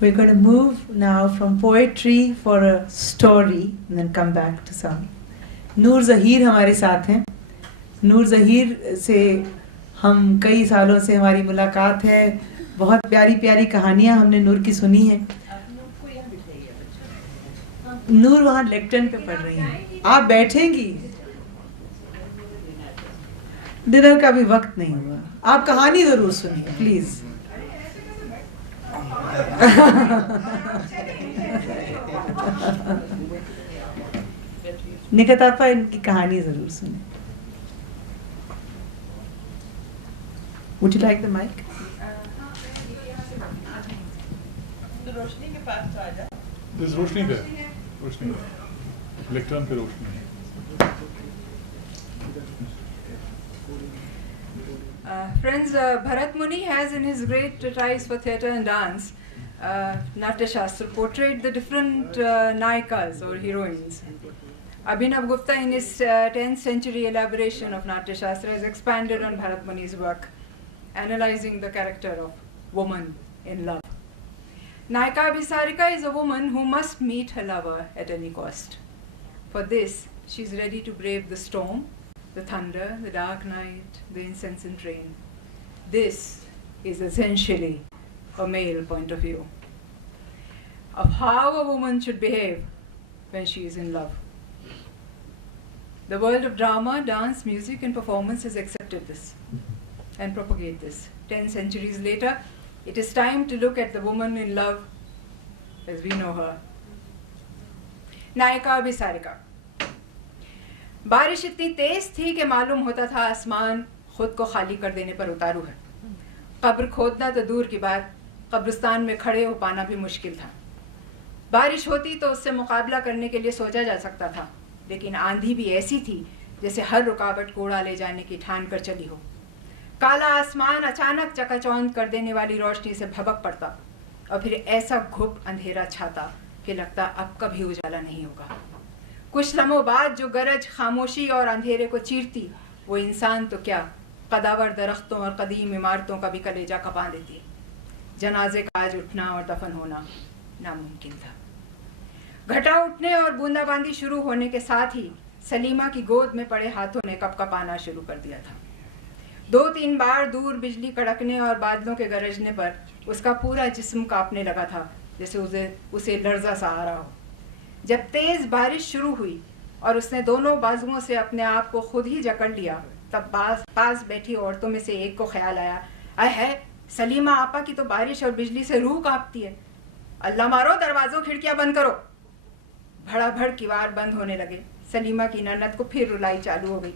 We're going to move now from poetry for a story and then come back to song. नूर ज़हीर हमारे साथ हैं. नूर ज़हीर से हम कई सालों से हमारी मुलाकात है. बहुत प्यारी प्यारी कहानियाँ हमने नूर की सुनी हैं. नूर वहाँ लेक्टर्न पे पढ़ रही हैं. आप बैठेंगी? डिनर का भी वक्त नहीं हुआ. आप कहानी ज़रूर सुनिए प्लीज़. निकत आपा इनकी कहानी जरूर सुने. Would you like the mic? रोशनी के पास तो आ जा. रोशनी पे लेक्टर्न पे रोशनी. Friends, Bharat Muni has in his great treatise for theatre and dance, Natya Shastra, portrayed the different Nayikas or heroines. Abhinav Gupta in his 10th century elaboration of Natya Shastra has expanded on Bharat Muni's work, analyzing the character of woman in love. Nayika Abhisarika is a woman who must meet her lover at any cost. For this, she is ready to brave the storm, the thunder, the dark night, the incessant rain. This is essentially a male point of view of how a woman should behave when she is in love. The world of drama, dance, music and performance has accepted this and propagate this. 10 centuries later, it is time to look at the woman in love as we know her. Nayika Abhisarika. बारिश इतनी तेज थी कि मालूम होता था आसमान खुद को खाली कर देने पर उतारू है. कब्र खोदना तो दूर की बात, कब्रिस्तान में खड़े हो पाना भी मुश्किल था. बारिश होती तो उससे मुकाबला करने के लिए सोचा जा सकता था, लेकिन आंधी भी ऐसी थी जैसे हर रुकावट को उड़ा ले जाने की ठान कर चली हो. काला आसमान अचानक चकाचौंध कर देने वाली रोशनी से भभक पड़ता और फिर ऐसा घुप अंधेरा छाता कि लगता अब कभी उजाला नहीं होगा. कुछ लम्हों बाद जो गरज खामोशी और अंधेरे को चीरती, वो इंसान तो क्या, कदावर दरख्तों और कदीम इमारतों का भी कलेजा कपा देती. जनाजे का आज उठना और दफन होना नामुमकिन था. घटा उठने और बूंदाबांदी शुरू होने के साथ ही सलीमा की गोद में पड़े हाथों ने कपकपाना शुरू कर दिया था. 2-3 बार दूर बिजली कड़कने और बादलों के गरजने पर उसका पूरा जिस्म कांपने लगा था, जैसे उसे लर्जा सा आ रहा हो. जब तेज बारिश शुरू हुई और उसने दोनों बाजुओं से अपने आप को खुद ही जकड़ लिया, तब पास बैठी औरतों में से एक को ख्याल आया, आय है सलीमा आपा की तो बारिश और बिजली से रूह कांपती है. अल्लाह मारो, दरवाजों खिड़कियां बंद करो. भड़ाभड़ किवाड़ बंद होने लगे. सलीमा की ननद को फिर रुलाई चालू हो गई.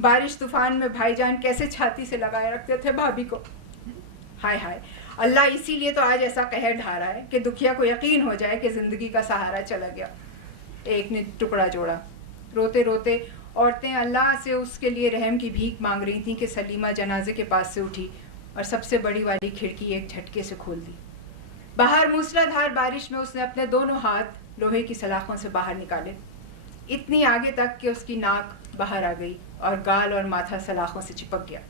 बारिश तूफान में भाईजान कैसे छाती से लगाए रखते थे भाभी को. हाय हाय, अल्लाह इसीलिए तो आज ऐसा कहर ढा रहा है कि दुखिया को यकीन हो जाए कि जिंदगी का सहारा चला गया. एक ने टुकड़ा जोड़ा. रोते रोते औरतें अल्लाह से उसके लिए रहम की भीख मांग रही थीं कि सलीमा जनाजे के पास से उठी और सबसे बड़ी वाली खिड़की एक झटके से खोल दी. बाहर मूसलाधार बारिश में उसने अपने दोनों हाथ लोहे की सलाखों से बाहर निकाले, इतनी आगे तक कि उसकी नाक बाहर आ गई और गाल और माथा सलाखों से चिपक गया.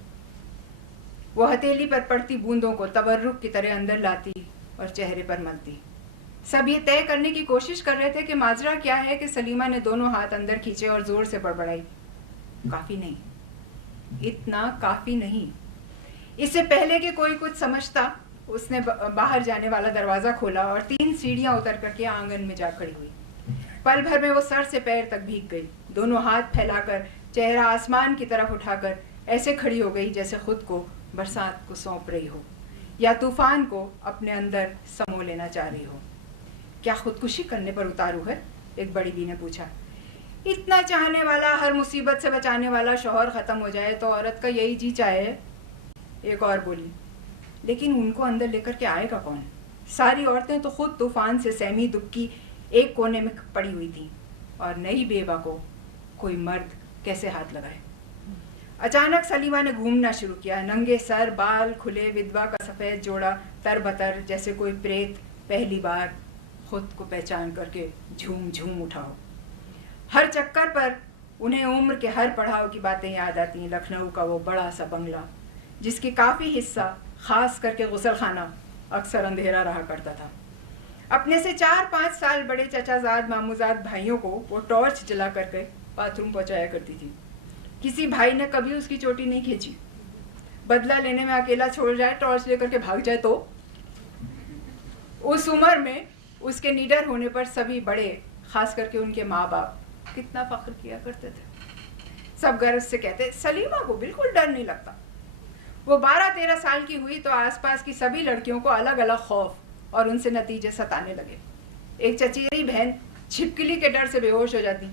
वो हथेली पर पड़ती बूंदों को तबर्रुक की तरह अंदर लाती और चेहरे पर मलती. सब ये तय करने की कोशिश कर रहे थे कि माजरा क्या है कि सलीमा ने दोनों हाथ अंदर खींचे और जोर से बड़बड़ाई, काफी नहीं, इतना काफी नहीं. इससे पहले कि कोई कुछ समझता, उसने बाहर जाने वाला दरवाजा खोला और 3 सीढ़ियां उतर करके आंगन में जा खड़ी हुई. पल भर में वो सर से पैर तक भीग गई. दोनों हाथ फैलाकर, चेहरा आसमान की तरफ उठाकर ऐसे खड़ी हो गई जैसे खुद को बरसात को सौंप रही हो या तूफान को अपने अंदर समो लेना चाह रही हो. क्या खुदकुशी करने पर उतारू है? एक बड़ी बी ने पूछा. इतना चाहने वाला, हर मुसीबत से बचाने वाला शौहर खत्म हो जाए तो औरत का यही जी चाहे. एक और बोली. लेकिन उनको अंदर लेकर के आएगा कौन? सारी औरतें तो खुद तूफान से सहमी दुबकी एक कोने में पड़ी हुई थी और नई बेवा को कोई मर्द कैसे हाथ लगाए. अचानक सलीमा ने घूमना शुरू किया. नंगे सर, बाल खुले, विधवा का सफ़ेद जोड़ा तरबतर जैसे कोई प्रेत पहली बार खुद को पहचान करके झूम झूम उठा हो. हर चक्कर पर उन्हें उम्र के हर पड़ाव की बातें याद आती. लखनऊ का वो बड़ा सा बंगला जिसकी काफ़ी हिस्सा, खास करके गुसल खाना, अक्सर अंधेरा रहा करता था. अपने से 4-5 साल बड़े चचाजाद मामूजाद भाइयों को वो टॉर्च जला करके बाथरूम पहुंचाया करती थी। किसी भाई ने कभी उसकी चोटी नहीं खींची। बदला लेने में अकेला छोड़ जाए, टॉर्च लेकर के भाग जाए तो। उस उम्र में उसके निडर होने पर सभी बड़े, खास करके उनके माँ बाप, कितना फख्र किया करते थे। सब गर्व से कहते, सलीमा को बिल्कुल डर नहीं लगता। वो 12-13 साल की हुई तो आसपास की सभी लड़कियों को अलग अलग खौफ और उनसे नतीजे सताने लगे। एक चचेरी बहन छिपकली के डर से बेहोश हो जाती,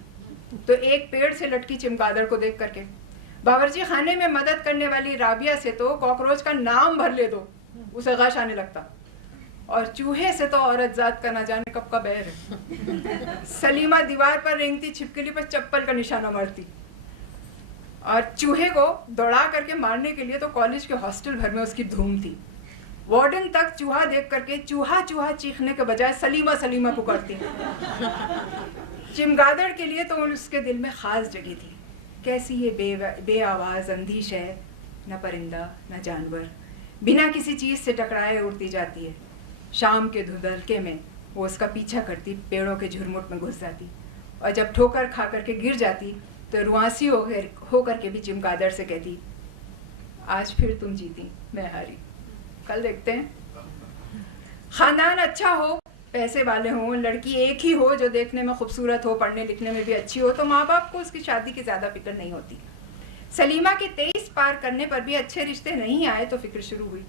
तो एक पेड़ से लटकी चमगादड़ को देख करके, बावर्ची खाने में मदद करने वाली राबिया से तो कॉकरोच का नाम भर ले दो उसे गश आने लगता, और चूहे से तो औरत जात का ना जाने कब का बैर है। सलीमा दीवार पर रेंगती छिपकली पर चप्पल का निशाना मारती, और चूहे को दौड़ा करके मारने के लिए तो कॉलेज के हॉस्टल भर में उसकी धूम थी। वार्डन तक चूहा देख करके चूहा चूहा चीखने के बजाय सलीमा सलीमा पुकारती। चिमगादड़ के लिए तो उसके दिल में खास जगह थी। कैसी ये बे आवाज अंधीश है, न परिंदा न जानवर, बिना किसी चीज से टकराए उड़ती जाती है। शाम के धुंधलके में वो उसका पीछा करती, पेड़ों के झुरमुट में घुस जाती, और जब ठोकर खा करके गिर जाती तो रुआसी हो करके भी चिमगादड़ से कहती, आज फिर तुम जीती, मैं हारी, कल देखते हैं। खानदान अच्छा हो, पैसे वाले हों, लड़की एक ही हो जो देखने में खूबसूरत हो, पढ़ने लिखने में भी अच्छी हो, तो माँ बाप को उसकी शादी की ज़्यादा फिक्र नहीं होती। सलीमा के 23 पार करने पर भी अच्छे रिश्ते नहीं आए तो फिक्र शुरू हुई,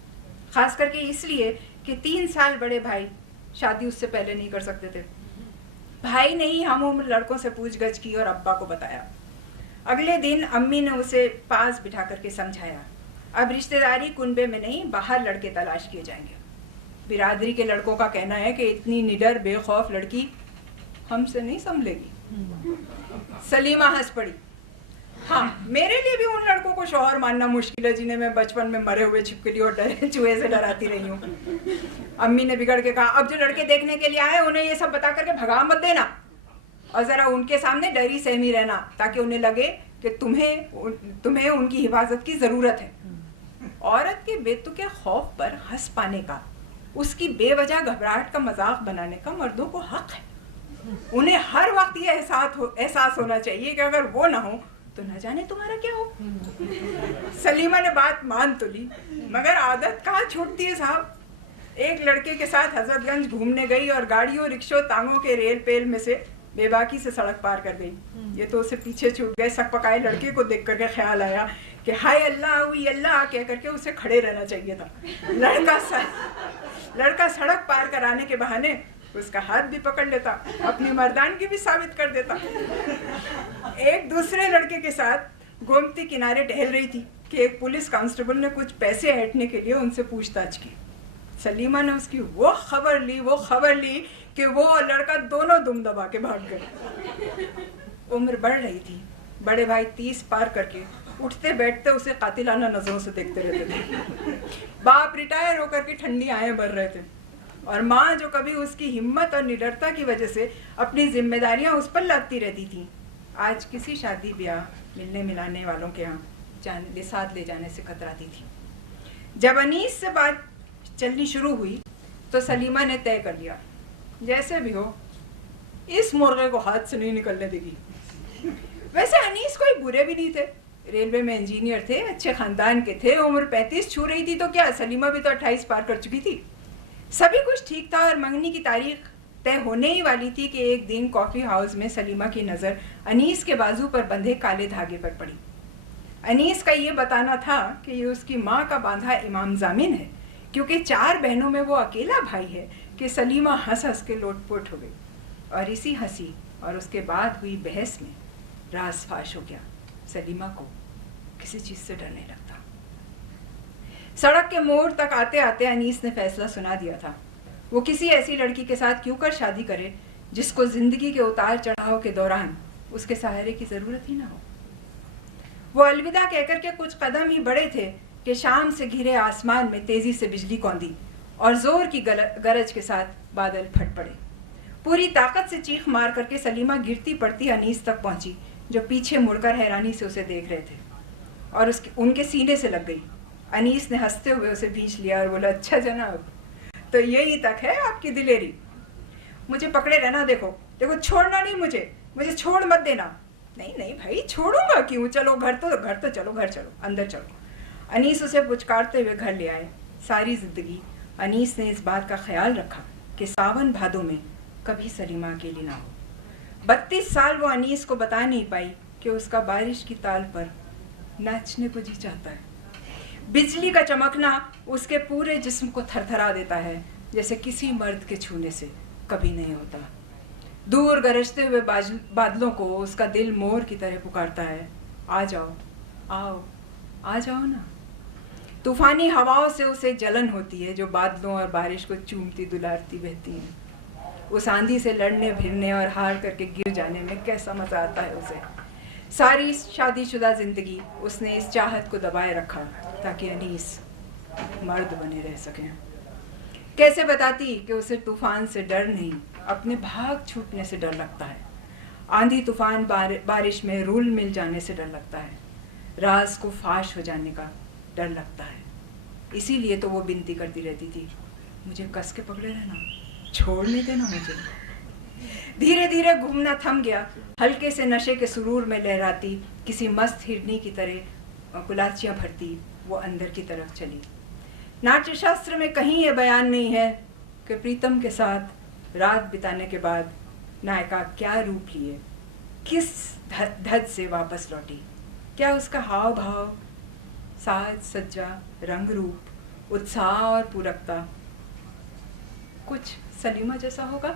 खास करके इसलिए कि 3 साल बड़े भाई शादी उससे पहले नहीं कर सकते थे। भाई ने ही हम उम्र लड़कों से पूछगछ की और अब्बा को बताया। अगले दिन अम्मी ने उसे पास बिठा करके समझाया, अब रिश्तेदारी कुनबे में नहीं, बाहर लड़के तलाश किए जाएंगे। बिरादरी के लड़कों का कहना है कि इतनी निडर बेखौफ लड़की हमसे नहीं संभलेगी। सलीमा हंस पड़ी। हाँ, मेरे लिए भी उन लड़कों को शौहर मानना मुश्किल है जिन्हें मैं बचपन में मरे हुए छिपकली और डरे चूहे से डराती रही हूँ। अम्मी ने बिगड़ के कहा, अब जो लड़के देखने के लिए आए उन्हें ये सब बता करके भगा मत देना, और जरा उनके सामने डरी सहमी रहना, ताकि उन्हें लगे कि तुम्हें उनकी हिफाजत की जरूरत है। औरत के बेतुके खौफ पर हंस पाने का, उसकी बेवजह घबराहट का मजाक बनाने का मर्दों को हक है। उन्हें हर वक्त ये एहसास होना चाहिए कि अगर वो ना हो तो न जाने तुम्हारा क्या हो। सलीमा ने बात मान तो ली, मगर आदत कहाँ छूटती है साहब। एक लड़के के साथ हजरतगंज घूमने गई और गाड़ियों, रिक्शों, तांगों के रेल पेल में से बेबाकी से सड़क पार कर गई। ये तो उसे पीछे छूट गए। सकपकाए लड़के को देख करके ख्याल आया कि हाय अल्लाह हुई अल्लाह कह करके उसे खड़े रहना चाहिए था। लड़का सड़क पार कराने के बहाने उसका हाथ भी पकड़ लेता, अपनी मर्दानगी भी साबित कर देता। एक दूसरे लड़के के साथ गोमती किनारे टहल रही थी कि एक पुलिस कांस्टेबल ने कुछ पैसे ऐंठने के लिए उनसे पूछताछ की। सलीमा ने उसकी वो खबर ली कि वो और लड़का दोनों दुम दबा के भाग गए। उम्र बढ़ रही थी, बड़े भाई 30 पार करके उठते बैठते उसे कातिलाना नजरों से देखते रहते थे। बाप रिटायर होकर के ठंडी आएं भर रहे थे, और माँ जो कभी उसकी हिम्मत और निडरता की वजह से अपनी जिम्मेदारियां उस पर लादती रहती थी, आज किसी शादी ब्याह, मिलने मिलाने वालों के यहाँ साथ ले जाने से कतराती थी। जब अनीस से बात चलनी शुरू हुई तो सलीमा ने तय कर लिया, जैसे भी हो इस मुर्गे को हाथ से नहीं निकलने देगी। वैसे अनीस कोई बुरे भी नहीं थे, रेलवे में इंजीनियर थे, अच्छे खानदान के थे, उम्र 35 छू रही थी तो क्या, सलीमा भी तो 28 पार कर चुकी थी। सभी कुछ ठीक था और मंगनी की तारीख तय होने ही वाली थी कि एक दिन कॉफी हाउस में सलीमा की नज़र अनीस के बाजू पर बंधे काले धागे पर पड़ी। अनीस का ये बताना था कि ये उसकी माँ का बांधा इमाम जामिन है, क्योंकि 4 बहनों में वो अकेला भाई है, कि सलीमा हंस हंस के लोटपोट हो गई। और इसी हंसी और उसके बाद हुई बहस में राज फाश हो गया। सलीमा को किसी चीज़ से डर नहीं लगता। सड़क के मोड़ तक आते आते अनीस ने फैसला सुना दिया था, वो किसी ऐसी लड़की के साथ क्यों कर शादी करे जिसको जिंदगी के उतार चढ़ाव के दौरान उसके सहारे की जरूरत ही ना हो। वो अलविदा कहकर के कुछ कदम ही बढ़े थे कि शाम से घिरे आसमान में तेजी से बिजली कौंधी और जोर की गरज के साथ बादल फट पड़े। पूरी ताकत से चीख मार करके सलीमा गिरती पड़ती अनीस तक पहुंची, जो पीछे मुड़कर हैरानी से उसे देख रहे थे, और उनके सीने से लग गई। अनीस ने हंसते हुए उसे भींच लिया और बोला, अच्छा जनाब, तो यही तक है आपकी दिलेरी। मुझे पकड़े रहना, देखो देखो, छोड़ना नहीं मुझे, मुझे छोड़ मत देना। नहीं नहीं भाई, छोड़ूंगा क्यों, चलो घर तो चलो, घर चलो, अंदर चलो। अनीस उसे पुचकारते हुए घर ले आए। सारी जिंदगी अनीस ने इस बात का ख्याल रखा कि सावन भादों में कभी सलीमा अकेली ना हो। 32 साल वो अनीस को बता नहीं पाई कि उसका बारिश की ताल पर नाचने को जी चाहता है। बिजली का चमकना उसके पूरे जिस्म को थरथरा देता है, जैसे किसी मर्द के छूने से कभी नहीं होता। दूर गरजते हुए बादलों को उसका दिल मोर की तरह पुकारता है, आ जाओ, आओ, आ जाओ ना। तूफानी हवाओं से उसे जलन होती है जो बादलों और बारिश को चूमती दुलारती बहती हैं। उस आंधी से लड़ने भिड़ने और हार करके गिर जाने में कैसा मजा आता है उसे। सारी शादीशुदा जिंदगी उसने इस चाहत को दबाए रखा ताकि अनीस मर्द बने रह सकें। कैसे बताती कि उसे तूफान से डर नहीं, अपने भाग छूटने से डर लगता है। आंधी तूफान बारिश में रूल मिल जाने से डर लगता है, राज को फाश हो जाने का डर लगता है। इसीलिए तो वो विनती करती रहती थी, मुझे कस के पकड़े रहना, छोड़ नहीं देना मुझे। धीरे धीरे घूमना थम गया। हल्के से नशे के सुरूर में लहराती किसी मस्त हिरनी की तरह कुलाचियाँ भरती वो अंदर की तरफ चली। नाट्यशास्त्र में कहीं ये बयान नहीं है कि प्रीतम के साथ रात बिताने के बाद नायिका क्या रूप लिए, किस धज से वापस लौटी। क्या उसका हाव भाव, साज सज्जा, रंग रूप, उत्साह और पूरकता कुछ सलीमा जैसा होगा?